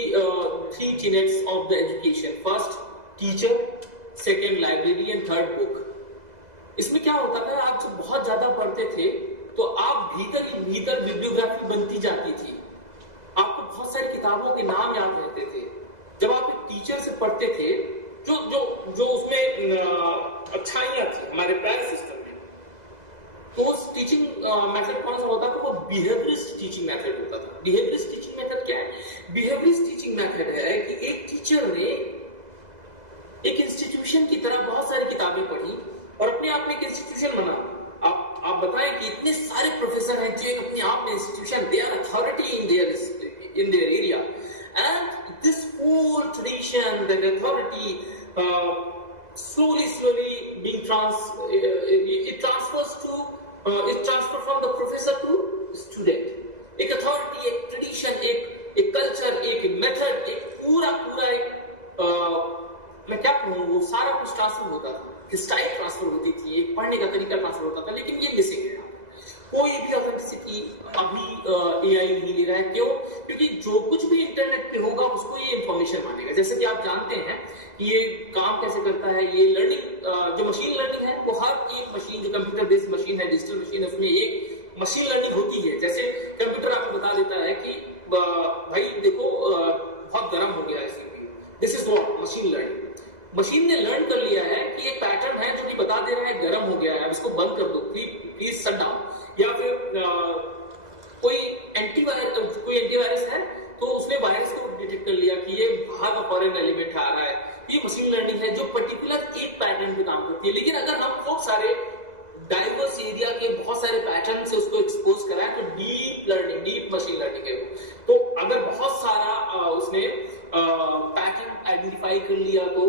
3 tenets of the education. First, teacher, second, library and third, book. इसमें क्या होता था, आप जब बहुत ज्यादा पढ़ते थे तो आप भीतर ही भीतर बिब्लियोग्राफी बनती जाती थी, आपको बहुत सारी किताबों के नाम याद रहते थे। जब आप एक टीचर से पढ़ते थे जो जो जो उसमें अच्छाइयां थी हमारे प्रायर सिस्टम में, तो उस टीचिंग मेथड कौन सा होता था, वो बिहेवियरिस्ट टीचिंग मेथड होता था। बिहेवियरिस्ट टीचिंग मेथड क्या है? बिहेवियरिस्ट टीचिंग मेथड है कि एक टीचर ने एक इंस्टीट्यूशन की तरह बहुत सारी किताबें पढ़ी और अपने आप में एक इंस्टीट्यूशन बना। आप बताएं कि इतने सारे प्रोफेसर हैं जो अपने आप में institution, they are authority in their area, and this whole tradition, that authority slowly being it transfers from the professor to student। एक अथॉरिटी, एक ट्रेडिशन, एक कल्चर, एक मेथड, एक पूरा मैं क्या कहूँ, वो सारा कुछ ट्रांसफर होता था, स्टाइल ट्रांसफर होती थी, एक पढ़ने का तरीका ट्रांसफर होता था, लेकिन ये मिसिंग है। कोई भी ऑथेंटिसिटी अभी AI नहीं ले रहा है। क्यों? क्योंकि जो कुछ भी इंटरनेट पे होगा उसको ये इंफॉर्मेशन मानेगा। जैसे कि आप जानते हैं कि ये काम कैसे करता है, ये लर्निंग जो मशीन लर्निंग है, वो हर एक मशीन जो कंप्यूटर बेस्ड मशीन है, डिजिटल मशीन है, उसमें एक मशीन लर्निंग होती है। जैसे कंप्यूटर आपको बता देता है कि भाई देखो बहुत गर्म हो गया है CPU, this is what machine learning. Machine ने लर्न कर लिया है कि एक पैटर्न है जो कि बता दे रहा है गर्म हो गया है, अब इसको बंद कर दो, प्लीज शट डाउन। या फिर कोई एंटीवायरस है तो उसने वायरस को डिटेक्ट कर लिया कि ये बाहर का फॉरेन एलिमेंट आ रहा है। ये मशीन लर्निंग है जो पर्टिकुलर एक पैटर्न पे काम करती है। लेकिन अगर हम खूब सारे डाइवर्स एरिया के बहुत सारे पैटर्न से उसको एक्सपोज कराएं तो deep learning, deep machine learning है। तो अगर बहुत सारा उसने पैटर्न आइडेंटिफाई कर लिया तो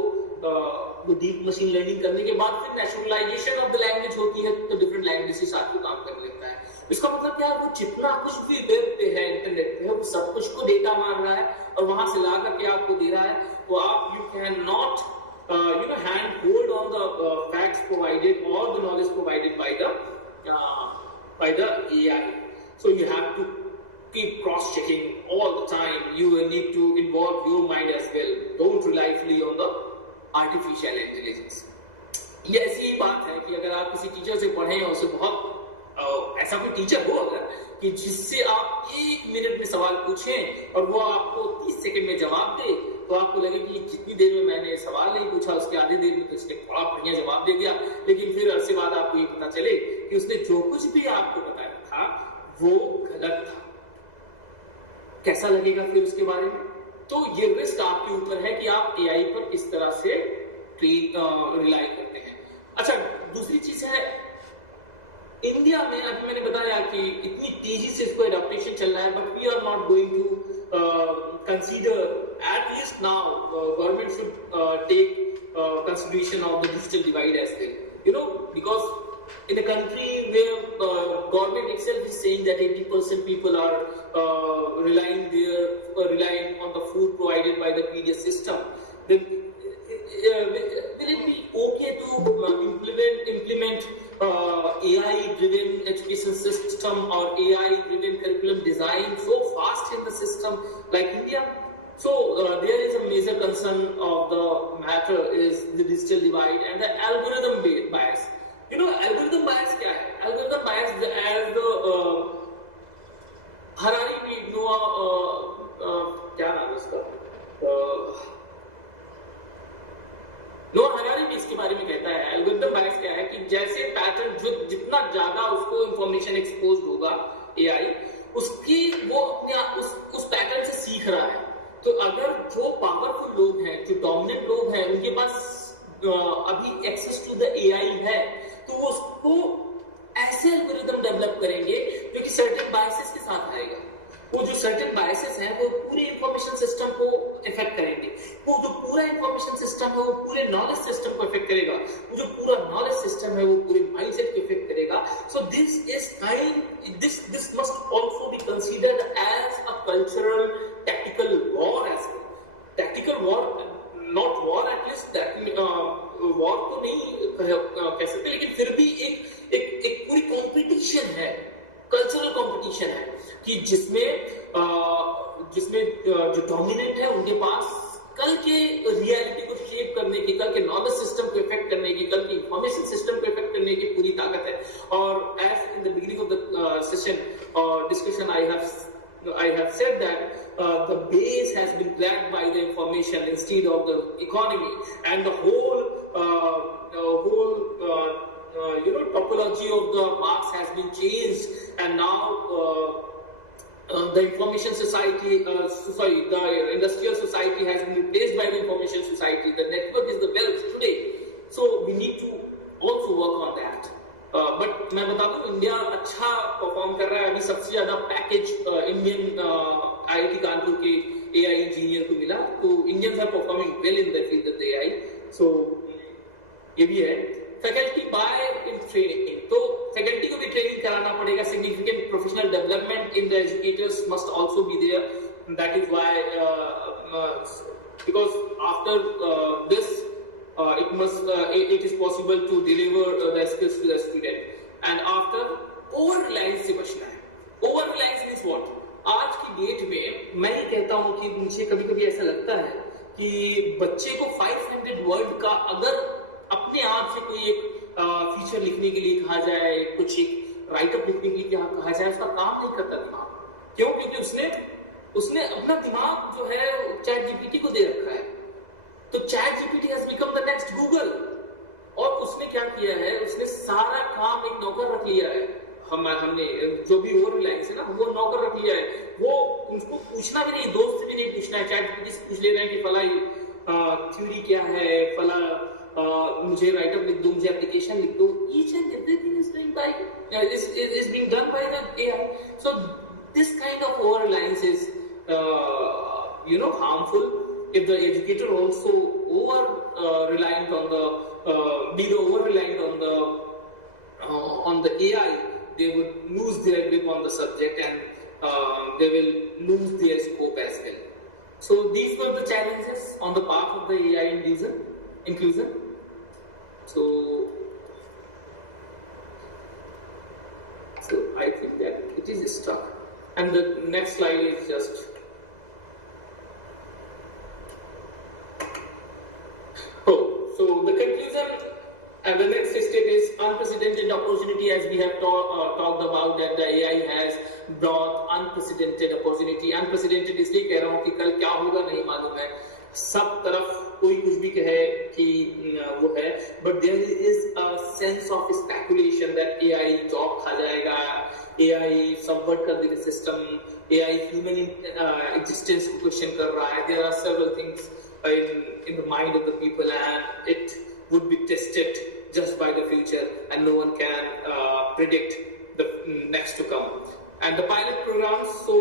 वो डीप मशीन लर्निंग करने के बाद फिर नेचुरलाइजेशन ऑफ द लैंग्वेज होती है, तो डिफरेंट लैंग्वेज के साथ वो काम कर लेता है। इसका मतलब क्या है, वो जितना कुछ भी वेब पे है, इंटरनेट पे है, वो सब कुछ को डेटा मार रहा है और वहां से ला करके आपको दे रहा है। तो आप you can not hand hold on the facts provided or the knowledge provided by the AI. So you have to keep cross-checking all the time. You will need to involve your mind as well. Don't rely fully on the artificial intelligence. ये ऐसी बात है कि अगर आप किसी teacher से पढ़ें और उसे बहुत ऐसा कोई टीचर हो अगर कि जिससे आप 1 मिनट में सवाल पूछें और वो आपको 30 सेकंड में जवाब दे, तो आपको लगे कि जितनी देर में मैंने सवाल नहीं पूछा उसके आधी देर में तो उसने बड़ा बढ़िया जवाब दे दिया। लेकिन फिर अरसे बाद आपको ये पता चले कि उसने जो कुछ भी आपको बताया था वो गलत था। कैसा लगेगा फिर उसके बारे में? तो ये रिस्क आपके ऊपर है कि आप AI पर किस तरह से रिलाई करते हैं। अच्छा, दूसरी चीज है इंडिया में, अभी मैंने बताया कि इतनी तेजी से इसको एडॉप्टेशन चल रहा है, but we are not going to consider, at least now government should take consideration of the digital divide as well, because in a country where government itself is saying that 80% people are relying on the food provided by the PDS system, then will it be okay to implement AI-driven education system or AI-driven curriculum design so fast in the system like India? So there is a major concern of the matter is the digital divide and the algorithm bias. You know, algorithm bias क्या है? Algorithm bias as the Harari भी क्या नाम है इसका? नोआ Harari भी इसके बारे में कहता है एल्गोरिथम बायस क्या है कि जैसे पैटर्न जो जितना ज्यादा उसको इंफॉर्मेशन एक्सपोज होगा एआई उसकी वो अपने उस पैटर्न से सीख रहा है। तो अगर जो पावरफुल लोग हैं जो डोमिनेंट लोग हैं उनके पास अभी एक्सेस टू द एआई है तो वो उसको ऐसे एल्गोरिथम डेवलप करेंगे जो कि सर्टेन बायसेस के साथ आएगा। वो जो सर्टेन बायसेस हैं वो पूरे इंफॉर्मेशन सिस्टम को इफेक्ट करेंगे। वो जो पूरा इंफॉर्मेशन सिस्टम है वो पूरे नॉलेज सिस्टम को इफेक्ट करेगा। वो जो पूरा नॉलेज सिस्टम है वो पूरे माइंडसेट को इफेक्ट करेगा। So this must also be considered as a cultural tactical war as well. Tactical war not war at least war तो नहीं कह सकते लेकिन फिर भी एक पूरी कॉम्पिटिशन है, कल्चरल कॉम्पिटिशन है कि जिसमें जो डोमिनेंट है उनके पास कल के रियलिटी को शेप करने की, कल के नॉलेज सिस्टम को इफेक्ट करने की, कल की इंफॉर्मेशन सिस्टम को इफेक्ट करने की पूरी ताकत है। और as in the beginning of the session discussion I have said that the base has been grabbed by the information instead of the economy, and the whole topology of the marks has been changed, and now the information society, the industrial society has been replaced by the information society. The network is the wealth today, so we need to also work on that. But मैं बता दूं India अच्छा perform कर रहा है। अभी सबसे ज्यादा पैकेज इंडियन आईआईटी कानपुर के एआई इंजीनियर को मिला, तो Indians are performing well in the field of AI. So ये भी है। फैकल्टी बाय इन ट्रेनिंग, तो फैकल्टी को भी ट्रेनिंग कराना पड़ेगा। Significant professional development in the educators must also be there. That is why because after this it is possible to deliver the skills to the student. And after, over reliance से बचना है। Over reliance means what? आज की date में मैं ये कहता हूँ कि मुझे कभी-कभी ऐसा लगता है कि बच्चे को 500 वर्ड का अगर अपने आप से कोई एक फीचर लिखने के लिए कहा जाए, कुछ एक राइटअप लिखने के लिए कहा जाए, उसका काम नहीं करता दिमाग। क्यों? क्योंकि उसने अपना दिमाग जो है चैट जीपीटी को दे रखा है। तो chat GPT has become the next Google. और उसने क्या किया है, उसने सारा काम एक नौकर रख लिया है। हमने जो भी ओवर रिलायंस है ना, वो नौकर रख लिया है। वो उनको पूछना भी नहीं, दोस्त से भी नहीं पूछना है, चैट जीपीटी से पूछ ले रहे हैं कि फला थ्योरी क्या है, फला मुझे राइटअप लिख दो, मुझे एप्लीकेशन लिख दो। Each and everything is being done by the AI. So this kind of over Reliance is harmful. If the educator also reliant on the AI, they would lose their grip on the subject and they will lose their scope as well. So these were the challenges on the path of the AI inclusion. So I think that it is stuck. And the next slide is just. So the conclusion and the next step is unprecedented opportunity, as we have talked about that the AI has brought unprecedented opportunity. Unprecedented इसलिए कह रहा हूँ कि कल क्या होगा नहीं मालूम है, सब तरफ कोई कुछ भी कहे कि वो है, but there is a sense of speculation that AI job खा जाएगा, AI सबवर्ट कर देगा सिस्टम, AI human existence को क्वेश्चन कर रहा है। There are several things in the mind of the people, and it would be tested just by the future, and no one can predict the next to come. And the pilot programs, so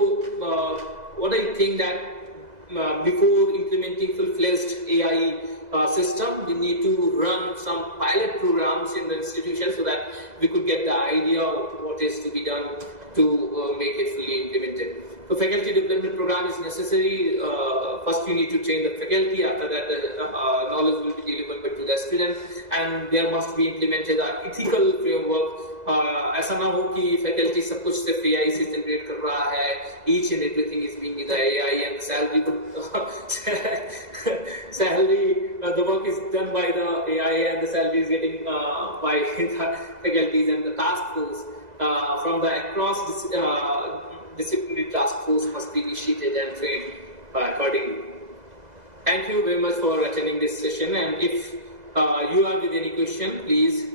what I think that before implementing full-fledged AI system. We need to run some pilot programs in the institution so that we could get the idea of what is to be done to make it fully implemented. So faculty development program is necessary. First you need to train the faculty, after that the knowledge will be delivered to the student, and there must be implemented an ethical framework. ऐसा ना हो कि faculty सब कुछ सिर्फ AI से generate कर रहा है, each and everything is being with the AI and salary the work is done by the AI and the salary is getting by the faculties, and the task force from the across disciplinary task force must be initiated and trained accordingly. Thank you very much for attending this session, and if you are with any question, please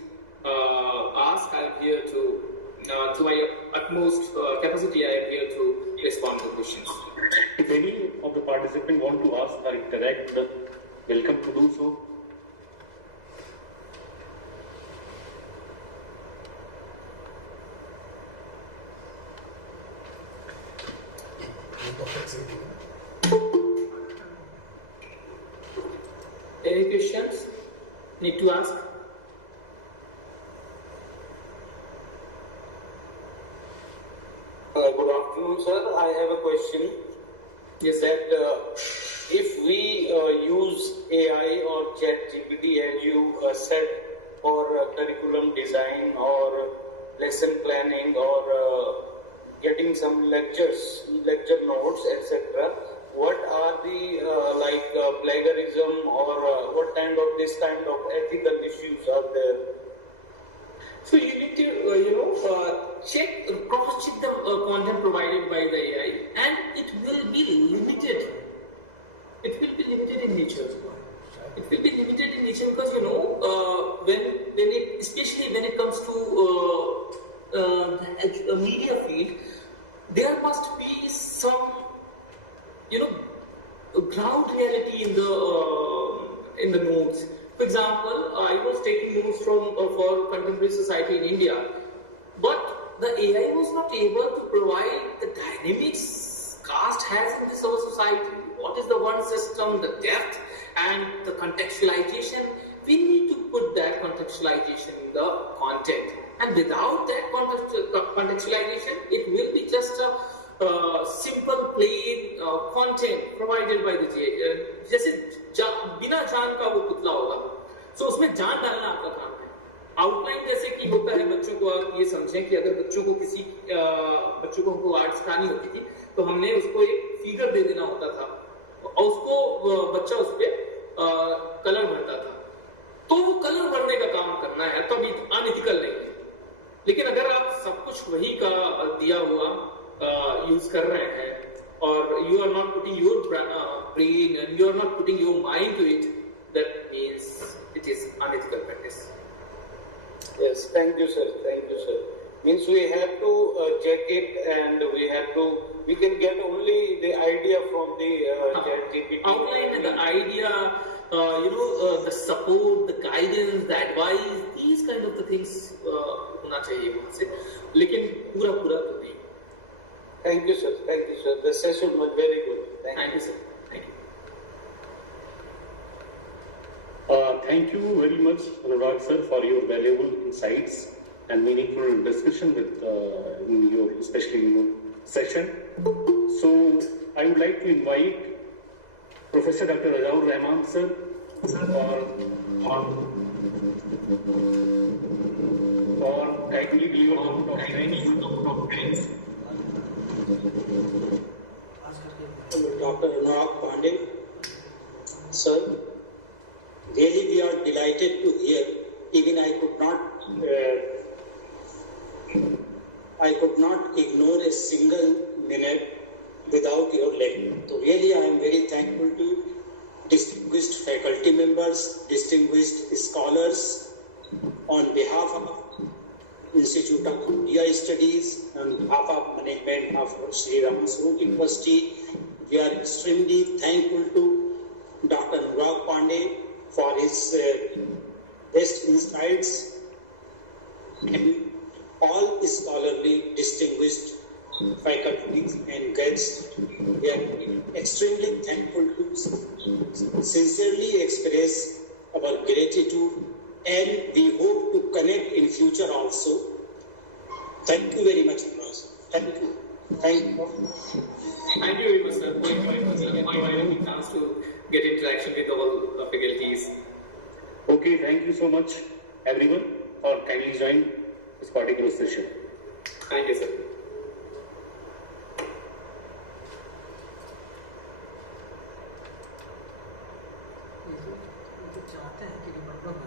ask. I am here to my utmost capacity, I am here to respond to questions. If any of the participants want to ask or interact, welcome to do so. Any questions need to ask? Good afternoon, sir. I have a question. Yes, That if we use AI or ChatGPT as you said for curriculum design or lesson planning or getting some lecture notes, etc., what are the plagiarism or what kind of ethical issues are there? so you need to cross-check the content provided by the AI, and it will be limited. It will be limited in nature. It will be limited in nature because especially when it comes to the media field, there must be some ground reality in the notes. For example, I was taking notes from for contemporary society in India, but the AI was not able to provide the dynamics caste has in this our society. What is the one system, the depth, and the contextualization? We need to put that contextualization in the content, and without that contextualization, it will be just a simple plain content provided by the AI. जैसे बिना जान का वो पुतला होगा, so उसमें जान डालना आपका काम है. आउटलाइन जैसे कि होता है, बच्चों को आप ये समझें कि अगर बच्चों को हमको आर्ट सिखानी होती थी तो हमने उसको एक फिगर दे देना होता था और उसको बच्चा उस पर कलर भरता था. तो वो कलर भरने का काम करना है, तो अभी अनइथिकल नहीं है. लेकिन अगर आप सब कुछ वही का दिया हुआ यूज कर रहे हैं और you are not putting your brain and you are not putting your mind to it, that means it is unethical practice. Yes, thank you, sir. Thank you, sir. Means we have to check it, and we can get only the idea from the ChatGPT. Outline and the idea, the support, the guidance, the advice, these kind of the things होना चाहिए वहाँ से. लेकिन पूरा तो नहीं. Thank you, sir. Thank you, sir. The session was very good. Thank you, sir. Thank you. Thank you very much, Anurag sir, for your valuable insights and meaningful discussion with especially in your session. So I would like to invite Professor Dr. Rajaur Rahman sir for kindly deliver the vote of thanks. Dr. Anurag Pandey, sir, really we are delighted to hear. Even I could not ignore a single minute without your lecture. So really I am very thankful to distinguished faculty members, distinguished scholars on behalf of Institute of Media Studies, on behalf of management of Sri Ramaswamy University. We are extremely thankful to Dr. Anurag Pandey for his best insights and all scholarly distinguished faculties and guests. We are extremely thankful to sincerely express our gratitude, and we hope to connect in future also. Thank you very much, Raj. Thank you. Thank you. Thank you very much, sir, for providing the chance to get interaction with all the faculties. Okay, thank you so much, everyone, for kindly joining this particular session. Thank you, sir. ये तो चाहते हैं कि department